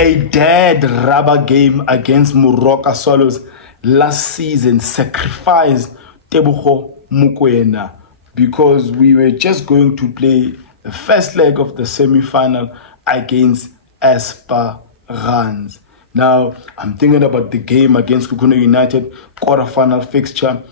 A dead rubber game against Moroka Swallows last season sacrificed Tebogo Mokoena because we were just going to play the first leg of the semi-final against Esperance. Now, I'm thinking about the game against Sekhukhune United, quarterfinal fixture.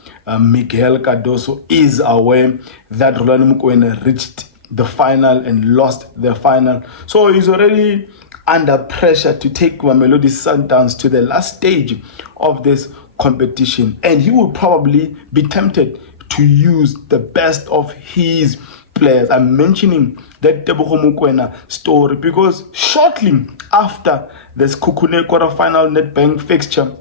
Miguel Cardoso is aware that Rolando Mokoena reached the final and lost the final. So he's already under pressure to take Mamelodi Sundowns to the last stage of this competition. And he will probably be tempted to use the best of his players. I'm mentioning that Tebogo Mokoena story because shortly after the Sekhukhune quarterfinal Nedbank fixture,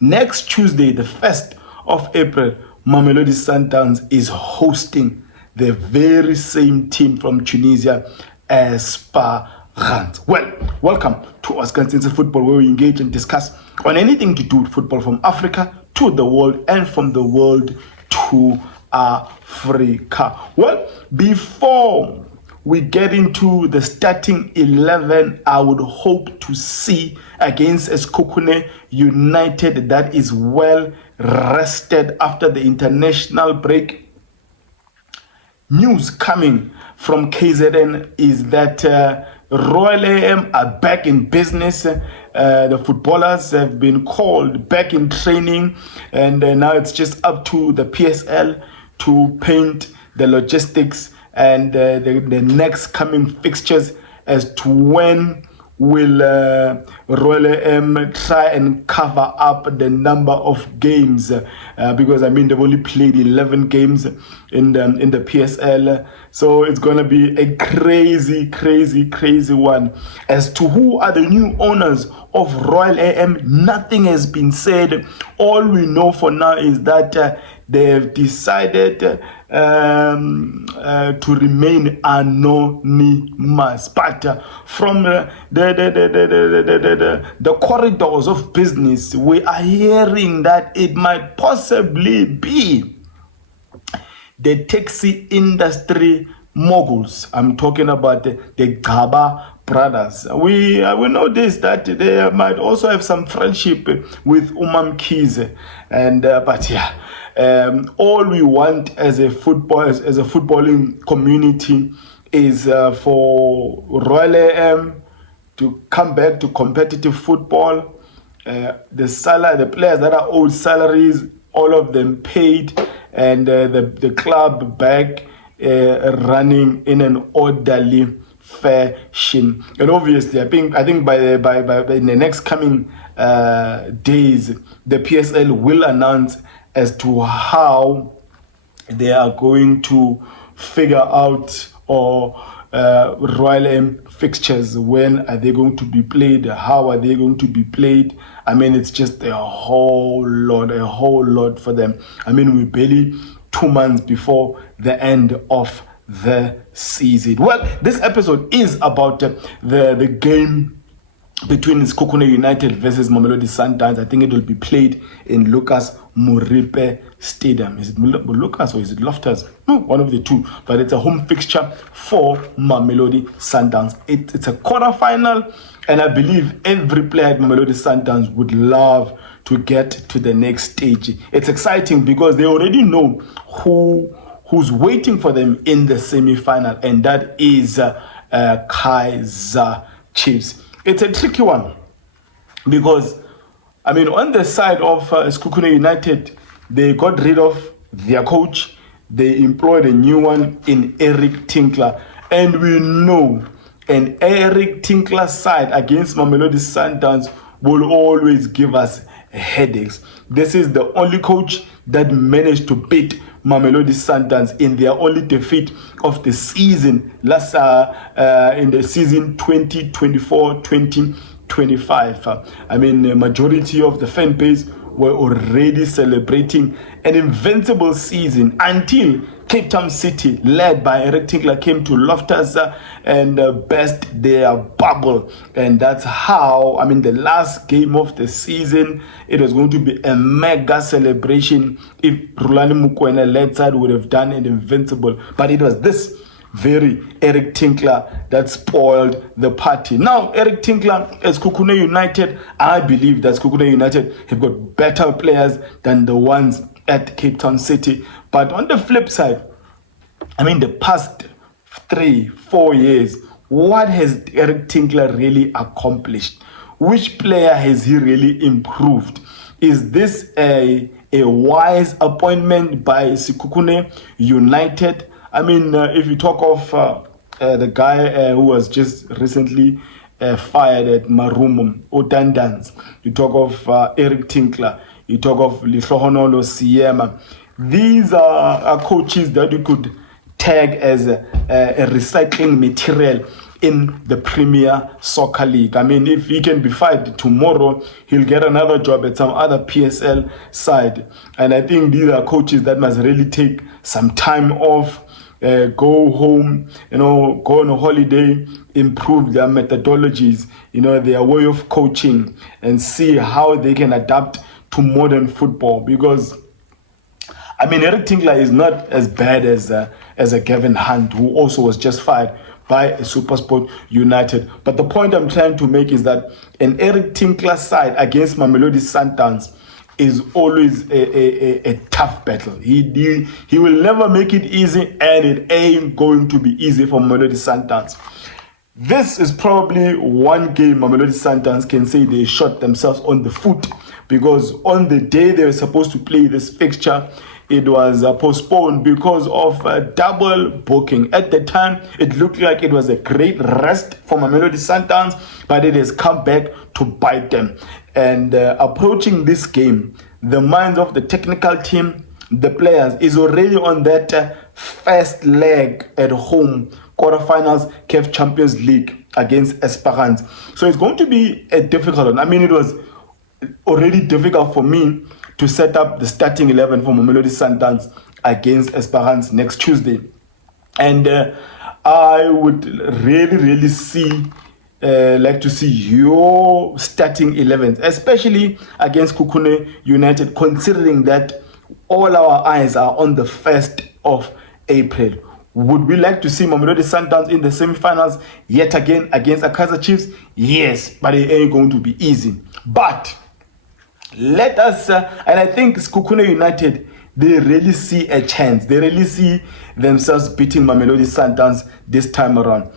next Tuesday, the 1st of April, Mamelodi Sundowns is hosting the very same team from Tunisia, Esperance. Well, welcome to Oscar Football, where we engage and discuss on anything to do with football from Africa to the world and from the world to Africa. Well, before we get into the starting 11, I would hope to see against Sekhukhune United that is well rested after the international break. News coming from KZN is that Royal AM are back in business. The footballers have been called back in training, and now it's just up to the PSL to paint the logistics and the next coming fixtures as to when will Royal AM try and cover up the number of games because I mean they've only played 11 games in the PSL, so it's gonna be a crazy one. As to who are the new owners of Royal AM, nothing has been said. All we know for now is that they have decided to remain anonymous, but from the corridors of business, we are hearing that it might possibly be the taxi industry moguls. I'm talking about the Gaba brothers. We know this, that they might also have some friendship with MaMkhize, and but yeah. All we want as a footballing community is for Royal AM to come back to competitive football. The players that are owed salaries, all of them paid, and the club back running in an orderly fashion. And obviously, I think by in the next coming days, the PSL will announce as to how they are going to figure out Royal M fixtures. When are they going to be played? How are they going to be played? I mean, it's just a whole lot for them. I mean, we're barely 2 months before the end of the season. Well, this episode is about the game between Sekhukhune United versus Mamelodi Sundowns. I think it will be played in Lucas Moripe Stadium. Is it Lucas or is it Loftus? No, one of the two. But it's a home fixture for Mamelodi Sundowns. It's a quarterfinal, and I believe every player at Mamelodi Sundowns would love to get to the next stage. It's exciting because they already know who's waiting for them in the semi-final, and that is Kaizer Chiefs. It's a tricky one because, I mean, on the side of Sekhukhune United, they got rid of their coach. They employed a new one in Eric Tinkler. And we know an Eric Tinkler side against Mamelodi Sundowns will always give us headaches. This is the only coach that managed to beat Mamelodi Sundowns in their only defeat of the season last in the season 2024-2025. I mean, the majority of the fan base were already celebrating an invincible season until Cape Town City, led by Eric Tinkler, came to Loftus and burst their bubble. And that's how, I mean, the last game of the season, it was going to be a mega celebration if Rulani Mokoena led side would have done an invincible. But it was this very Eric Tinkler that spoiled the party. Now, Eric Tinkler as Sekhukhune United, I believe that Sekhukhune United have got better players than the ones at Cape Town City. But on the flip side, I mean, the past 3-4 years, what has Eric Tinkler really accomplished? Which player has he really improved? Is this a wise appointment by Sekhukhune United? I mean, if you talk of the guy who was just recently fired at Marumo, Otandans, you talk of Eric Tinkler, you talk of Lihlohonolo Siema. These are coaches that you could tag as a recycling material in the Premier Soccer League. I mean, if he can be fired tomorrow, he'll get another job at some other PSL side. And I think these are coaches that must really take some time off, go home, go on a holiday, improve their methodologies, their way of coaching, and see how they can adapt to modern football. Because I mean, Eric Tinkler is not as bad as a Gavin Hunt, who also was just fired by a SuperSport United. But the point I'm trying to make is that an Eric Tinkler side against Mamelodi Sundowns is always a tough battle. He will never make it easy, and it ain't going to be easy for Mamelodi Sundowns. This is probably one game Mamelodi Sundowns can say they shot themselves on the foot, because on the day they were supposed to play this fixture, it was postponed because of double booking. At the time, it looked like it was a great rest for Mamelodi Sundowns, but it has come back to bite them. And approaching this game, the minds of the technical team, the players, is already on that first leg at home, quarterfinals, CAF Champions League against Esperance. So it's going to be a difficult one. I mean, it was already difficult for me to set up the starting 11 for Mamelodi Sundowns against Esperance next Tuesday. And I would really like to see your starting 11s, especially against Sekhukhune United, considering that all our eyes are on the 1st of April. Would we like to see Mamelodi Sundowns in the semi-finals yet again against Kaizer Chiefs? Yes, but it ain't going to be easy. But let us, and I think Sekhukhune United, they really see a chance. They really see themselves beating Mamelodi Sundowns this time around.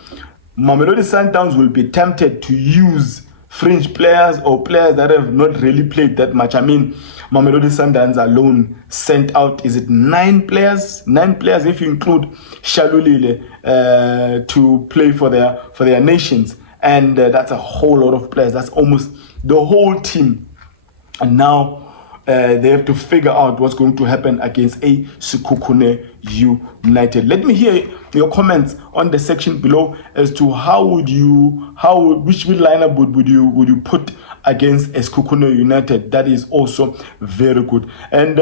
Mamelodi Sundowns will be tempted to use fringe players or players that have not really played that much. I mean, Mamelodi Sundowns alone sent out, is it 9 players? 9 players if you include Shalulile to play for their nations. And that's a whole lot of players. That's almost the whole team. And now they have to figure out what's going to happen against a Sekhukhune United. Let me hear your comments on the section below as to which lineup would you put against a Sekhukhune United. That is also very good. And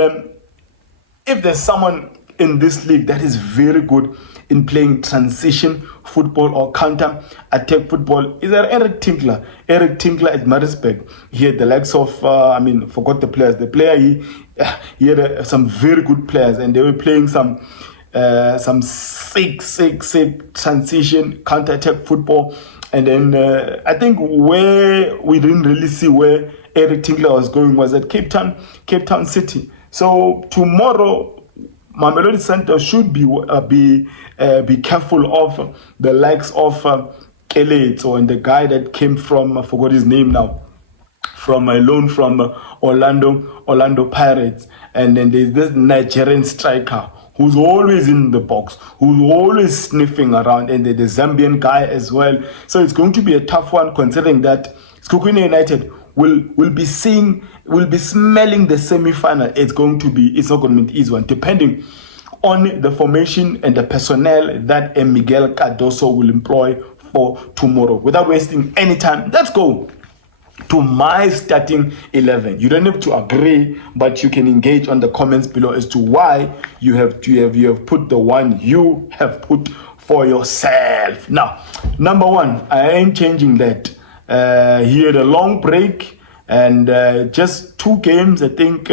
if there's someone in this league that is very good in playing transition football or counter attack football, is there Eric Tinkler? Eric Tinkler at Maritzburg. He had the likes of, forgot the players. The player, he had some very good players, and they were playing some sick transition counter attack football. And then I think where we didn't really see where Eric Tinkler was going was at Cape Town City. So tomorrow, Mamelodi Sundowns should be careful of the likes of Keleto and the guy that came from, I forgot his name now, from a loan from Orlando Pirates. And then there's this Nigerian striker who's always in the box, who's always sniffing around, and the Zambian guy as well. So it's going to be a tough one, considering that Sekhukhune United will be smelling the semi-final. It's not going to be an easy one, depending on the formation and the personnel that Miguel Cardoso will employ for tomorrow. Without wasting any time, let's go to my starting 11. You don't have to agree, but you can engage on the comments below as to why you have put the one you have put for yourself. Now, number 1, I ain't changing that. He had a long break and just 2 games, I think,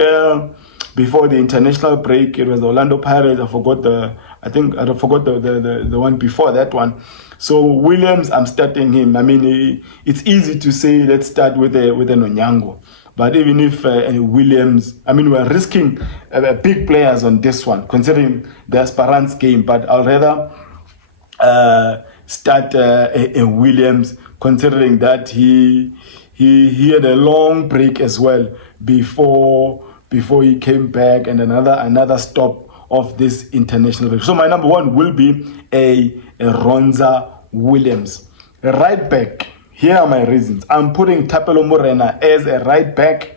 before the international break. It was the Orlando Pirates. I forgot the I think I forgot the one before that one. So Williams, I'm starting him. I mean, it's easy to say let's start with a Onyango. But even if Williams, I mean, we're risking big players on this one, considering the Esperance game. But I'll rather start a Williams, considering that he had a long break as well before he came back, and another stop of this international break. So my number one will be a Ronza Williams. Right back. Here are my reasons. I'm putting Thapelo Morena as a right back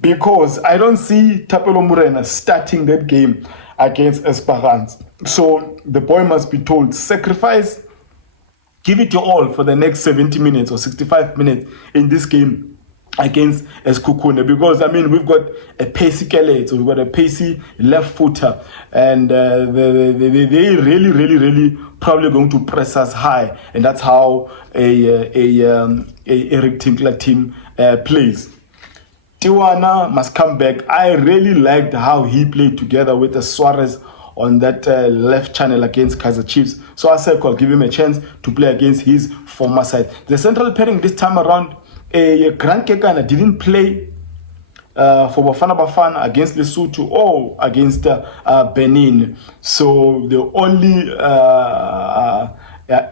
because I don't see Thapelo Morena starting that game against Esperance. So the boy must be told, sacrifice, give it your all for the next 70 minutes or 65 minutes in this game against Sekhukhune, because I mean we've got a pacey Kelly, so we've got a pacey left footer, and they really probably going to press us high, and that's how a Eric Tinkler team plays. Tiwana must come back. I really liked how he played together with the Suarez on that left channel against Kaizer Chiefs. So I said I'll give him a chance to play against his former side. The central pairing this time around, Grant Kekana didn't play for Bafana against Lesotho or against Benin. So the only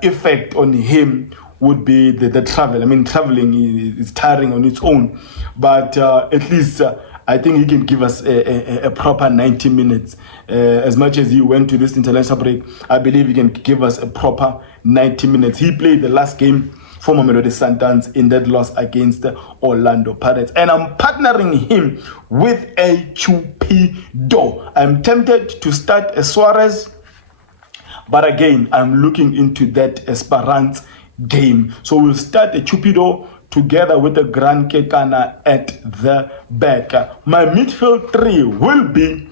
effect on him would be the travel. I mean, traveling is tiring on its own. But at least I think he can give us a proper 90 minutes. As much as he went to this international break, I believe he can give us a proper 90 minutes. He played the last game for Mamelodi Sundowns in that loss against Orlando Pirates. And I'm partnering him with a Cupido. I'm tempted to start a Suarez, but again, I'm looking into that Esperance game. So we'll start a Cupido together with the Grand Kekana at the back. My midfield three will be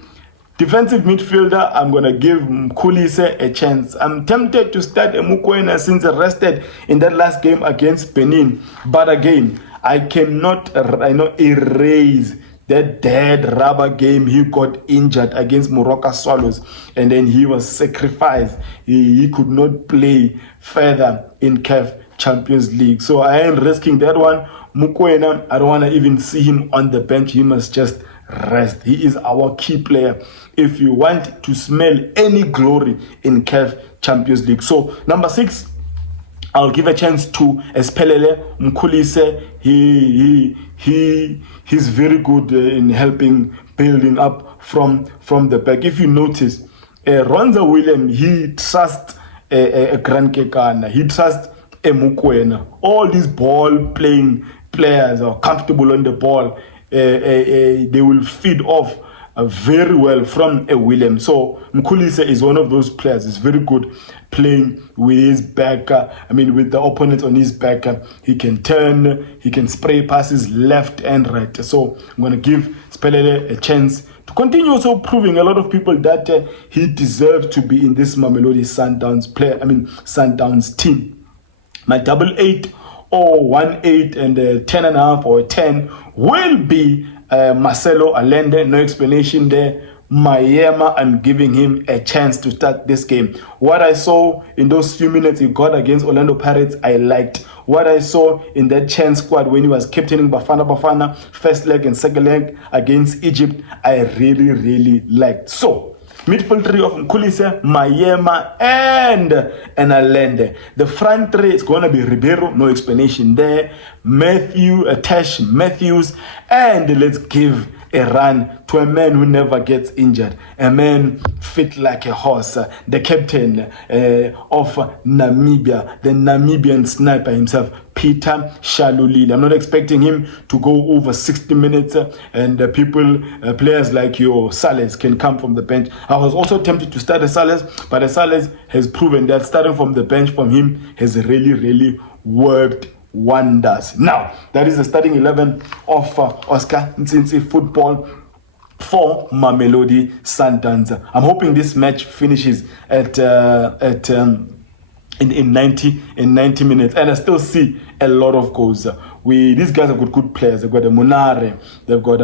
defensive midfielder. I'm going to give Mkhonto a chance. I'm tempted to start Mokoena since rested in that last game against Benin. But again, I cannot erase that dead rubber game he got injured against Moroka Swallows, and then he was sacrificed. He could not play further in CAF Champions League. So I am risking that one. Mokoena, I don't want to even see him on the bench. He must just rest. He is our key player if you want to smell any glory in CAF Champions League. So number 6, I'll give a chance to Espelele Mkhonto. He's very good in helping building up from the back. If you notice, Ronza William, he trusts a Grand Kekana, he trusts a Mokoena. All these ball playing players are comfortable on the ball. They will feed off very well from a William. So Mkhonto is one of those players. He's very good playing with his back. With the opponent on his back. He can turn, he can spray passes left and right. So I'm going to give Spelele a chance to continue also proving a lot of people that he deserves to be in this Mamelodi Sundowns Sundowns team. My 88 or 18 and 10.5 or 10 will be Marcelo Allende. No explanation there. Mayema, I'm giving him a chance to start this game. What I saw in those few minutes he got against Orlando Pirates, I liked. What I saw in that chance squad when he was captaining Bafana, first leg and second leg against Egypt, I really liked. So midfield three of Mkhonto, Mayema, and Allende. The front three is going to be Ribeiro, no explanation there. Tash Matthews, and let's give a run to a man who never gets injured, a man fit like a horse, the captain of Namibia, the Namibian sniper himself, Peter Shalulile. I'm not expecting him to go over 60 minutes, and players like your Sales can come from the bench. I was also tempted to start a Sales, but a Sales has proven that starting from the bench from him has really worked wonders. Now, that is the starting 11 of Oscar Ntsinzi football for Mamelodi Sundowns. I'm hoping this match finishes in 90 minutes, and I still see a lot of goals. These guys have got good players. They've got a Munare, they've got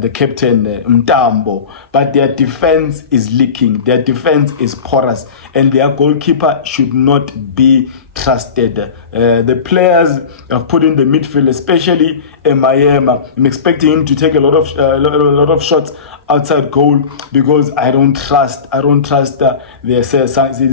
the captain Mtambo, but their defense is leaking. Their defense is porous, and their goalkeeper should not be trusted. The players have put in the midfield, especially Mayema. I'm expecting him to take a lot of shots outside goal, because I don't trust the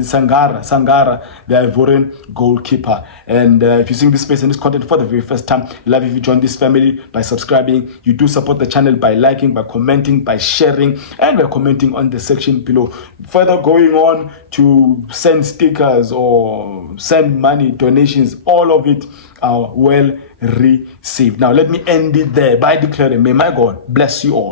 Sangara, the Ivorian goalkeeper. And if you're seeing this space and this content for the very first time, love if you join this family by subscribing. You do support the channel by liking, by commenting, by sharing, and by commenting on the section below. Further going on to send stickers or send money, donations, all of it are well received. Now let me end it there by declaring, may my God bless you all.